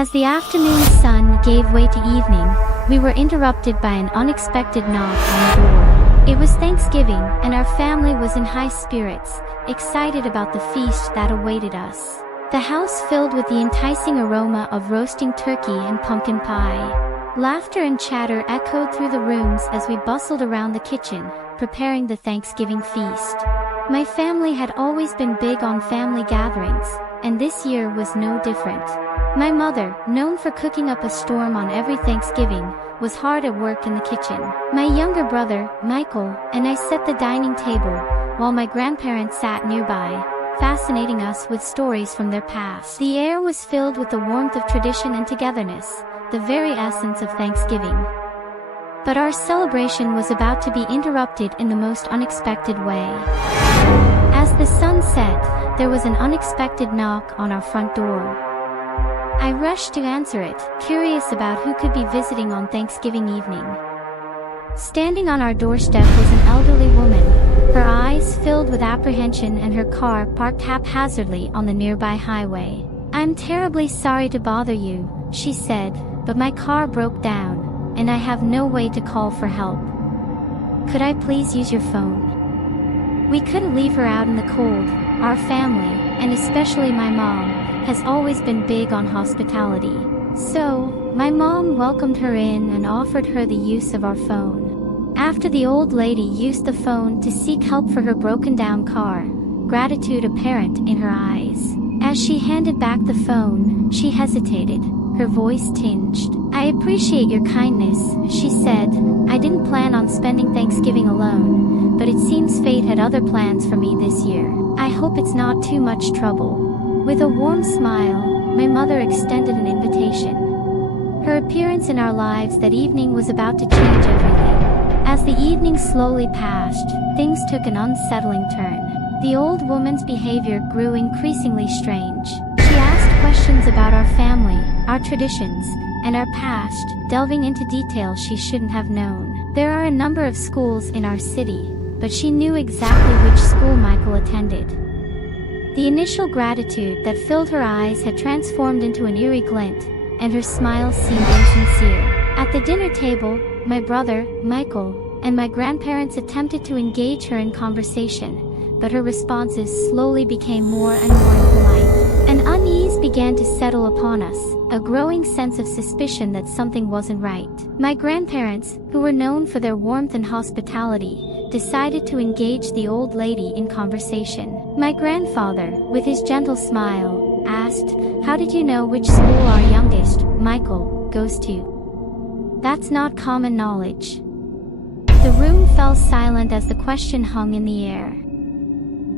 As the afternoon sun gave way to evening, we were interrupted by an unexpected knock on the door. It was Thanksgiving, and our family was in high spirits, excited about the feast that awaited us. The house filled with the enticing aroma of roasting turkey and pumpkin pie. Laughter and chatter echoed through the rooms as we bustled around the kitchen, preparing the Thanksgiving feast. My family had always been big on family gatherings, and this year was no different. My mother, known for cooking up a storm on every Thanksgiving, was hard at work in the kitchen. My younger brother, Michael, and I set the dining table, while my grandparents sat nearby, fascinating us with stories from their past. The air was filled with the warmth of tradition and togetherness, the very essence of Thanksgiving. But our celebration was about to be interrupted in the most unexpected way. As the sun set, there was an unexpected knock on our front door. I rushed to answer it, curious about who could be visiting on Thanksgiving evening. Standing on our doorstep was an elderly woman, her eyes filled with apprehension and her car parked haphazardly on the nearby highway. "I'm terribly sorry to bother you," she said, "but my car broke down, and I have no way to call for help. Could I please use your phone?" We couldn't leave her out in the cold. Our family, and especially my mom, has always been big on hospitality. So, my mom welcomed her in and offered her the use of our phone. After the old lady used the phone to seek help for her broken-down car, gratitude apparent in her eyes. As she handed back the phone, she hesitated, her voice tinged. "I appreciate your kindness," she said. "I didn't plan on spending Thanksgiving alone, but it seems fate had other plans for me this year. I hope it's not too much trouble." With a warm smile, my mother extended an invitation. Her appearance in our lives that evening was about to change everything. As the evening slowly passed, things took an unsettling turn. The old woman's behavior grew increasingly strange. She asked questions about our family, our traditions, and our past, delving into details she shouldn't have known. There are a number of schools in our city, but she knew exactly which school Michael attended. The initial gratitude that filled her eyes had transformed into an eerie glint, and her smile seemed insincere. At the dinner table, my brother, Michael, and my grandparents attempted to engage her in conversation, but her responses slowly became more and more impolite. An unease began to settle upon us, a growing sense of suspicion that something wasn't right. My grandparents, who were known for their warmth and hospitality, decided to engage the old lady in conversation. My grandfather, with his gentle smile, asked, "How did you know which school our youngest, Michael, goes to? That's not common knowledge." The room fell silent as the question hung in the air.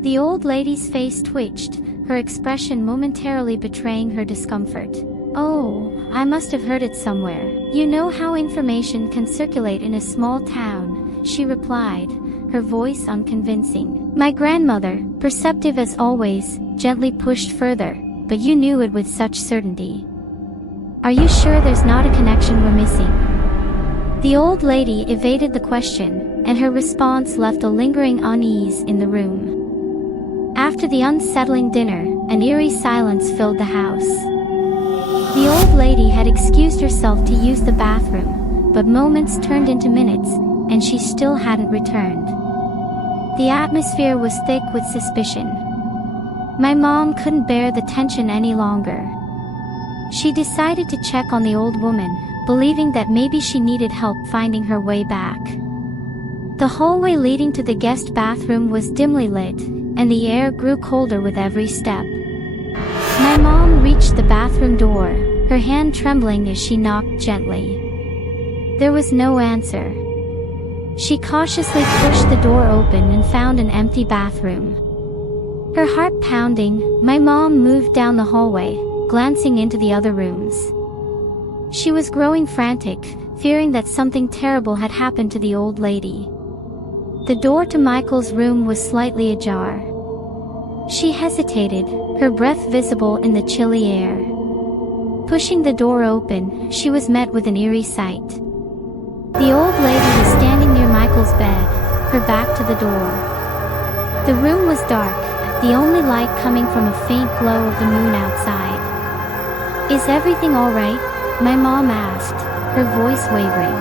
The old lady's face twitched, her expression momentarily betraying her discomfort. "Oh, I must have heard it somewhere. You know how information can circulate in a small town," she replied, her voice unconvincing. My grandmother, perceptive as always, gently pushed further, "But you knew it with such certainty. Are you sure there's not a connection we're missing?" The old lady evaded the question, and her response left a lingering unease in the room. After the unsettling dinner, an eerie silence filled the house. The old lady had excused herself to use the bathroom, but moments turned into minutes, and she still hadn't returned. The atmosphere was thick with suspicion. My mom couldn't bear the tension any longer. She decided to check on the old woman, believing that maybe she needed help finding her way back. The hallway leading to the guest bathroom was dimly lit, and the air grew colder with every step. My mom reached the bathroom door, her hand trembling as she knocked gently. There was no answer. She cautiously pushed the door open and found an empty bathroom. Her heart pounding, my mom moved down the hallway, glancing into the other rooms. She was growing frantic, fearing that something terrible had happened to the old lady. The door to Michael's room was slightly ajar. She hesitated, her breath visible in the chilly air. Pushing the door open, she was met with an eerie sight. The old lady was standing near Michael's bed, her back to the door. The room was dark, the only light coming from a faint glow of the moon outside. Is everything alright? My mom asked, her voice wavering.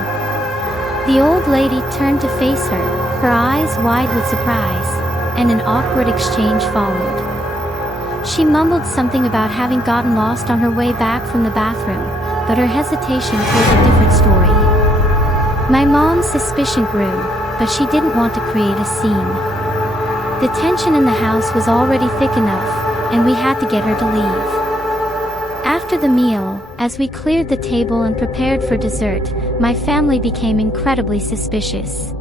The old lady turned to face her eyes wide with surprise, and an awkward exchange followed. She mumbled something about having gotten lost on her way back from the bathroom, but her hesitation told a different story. My mom's suspicion grew, but she didn't want to create a scene. The tension in the house was already thick enough, and we had to get her to leave. After the meal, as we cleared the table and prepared for dessert, my family became incredibly suspicious.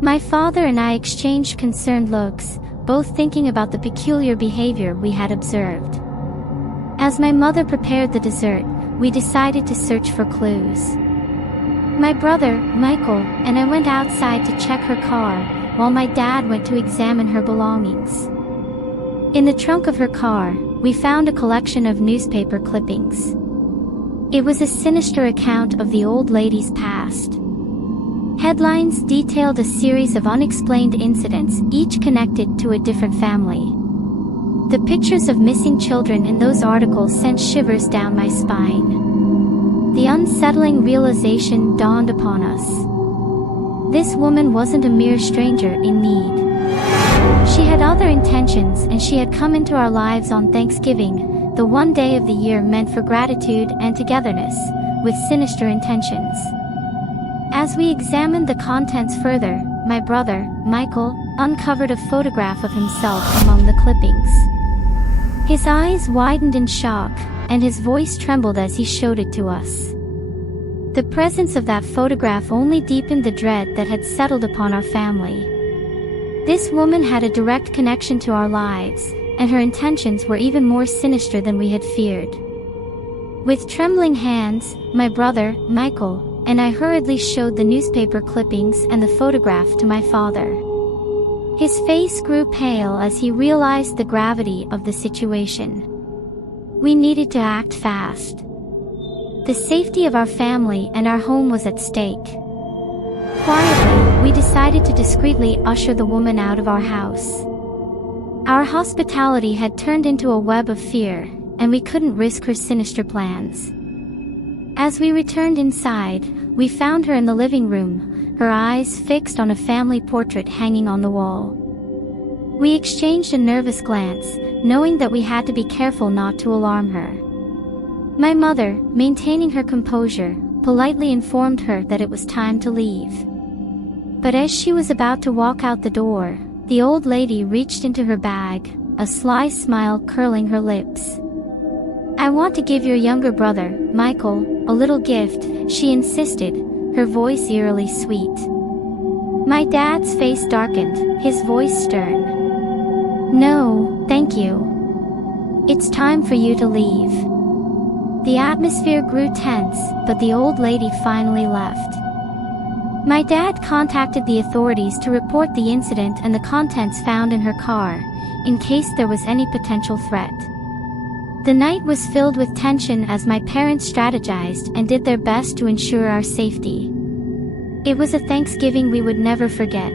My father and I exchanged concerned looks, both thinking about the peculiar behavior we had observed. As my mother prepared the dessert, we decided to search for clues. My brother, Michael, and I went outside to check her car, while my dad went to examine her belongings. In the trunk of her car, we found a collection of newspaper clippings. It was a sinister account of the old lady's past. Headlines detailed a series of unexplained incidents, each connected to a different family. The pictures of missing children in those articles sent shivers down my spine. The unsettling realization dawned upon us. This woman wasn't a mere stranger in need. She had other intentions, and she had come into our lives on Thanksgiving, the one day of the year meant for gratitude and togetherness, with sinister intentions. As we examined the contents further, my brother, Michael, uncovered a photograph of himself among the clippings. His eyes widened in shock, and his voice trembled as he showed it to us. The presence of that photograph only deepened the dread that had settled upon our family. This woman had a direct connection to our lives, and her intentions were even more sinister than we had feared. With trembling hands, my brother, Michael, and I hurriedly showed the newspaper clippings and the photograph to my father. His face grew pale as he realized the gravity of the situation. We needed to act fast. The safety of our family and our home was at stake. Quietly, we decided to discreetly usher the woman out of our house. Our hospitality had turned into a web of fear, and we couldn't risk her sinister plans. As we returned inside, we found her in the living room, her eyes fixed on a family portrait hanging on the wall. We exchanged a nervous glance, knowing that we had to be careful not to alarm her. My mother, maintaining her composure, politely informed her that it was time to leave. But as she was about to walk out the door, the old lady reached into her bag, a sly smile curling her lips. "I want to give your younger brother, Michael, a little gift," she insisted, her voice eerily sweet. My dad's face darkened, his voice stern. "No, thank you. It's time for you to leave." The atmosphere grew tense, but the old lady finally left. My dad contacted the authorities to report the incident and the contents found in her car, in case there was any potential threat. The night was filled with tension as my parents strategized and did their best to ensure our safety. It was a Thanksgiving we would never forget.